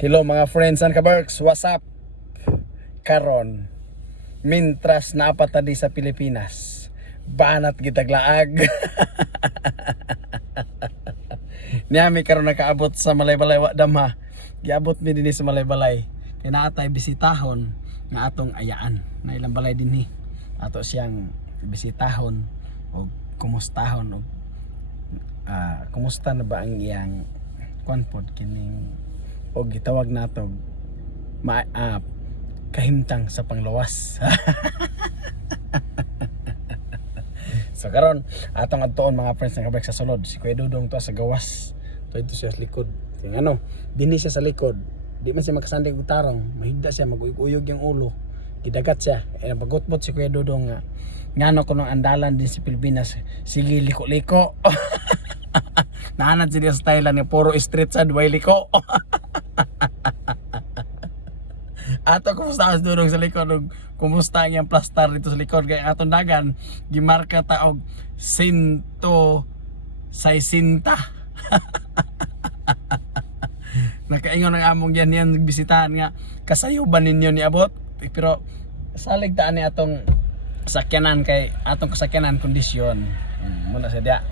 Hello mga friends and kabarks, what's up? Karon, mintras naapatadi sa Pilipinas, banat gitaglaag. Niyami karon nakaabot sa Malaybalay wa damha. Giabot mi dinhi sa Malaybalay. Kay naatay bisitahon nga atong ayaan. Na ilang balay dinhi. Ato siyang bisitahon o kumustahon o kumusta na ba ang iyang kwanpod kining o gitawag nato kahimtang sa panglawas. So karon atong adtoon mga friends nga kabalik sa sulod, si Kuya Dudong to sa gawas, to ito siya sa likod. Yung ano, dinhi siya sa likod, di man siya makasandig og tarong, mahigda siya, maguyog yung ulo, gidagat siya. Napagutbot si Kuya Dudong nga ngano kuno andalan din si Pilipinas, sige liko-liko. Naanad siya sa Thailand nga puro street sad way liko. Ato kumusta as durong sa likod, kumusta ang iyang plaster dito sa likod, kay atong dagan gimarka ta og 160. Nakaingon ang among yan nagbisitahan nga kasayuban ninyo ni abot, pero salig taan ni atong sakyanan kay atong kasakyanan kondisyon muna sa dia.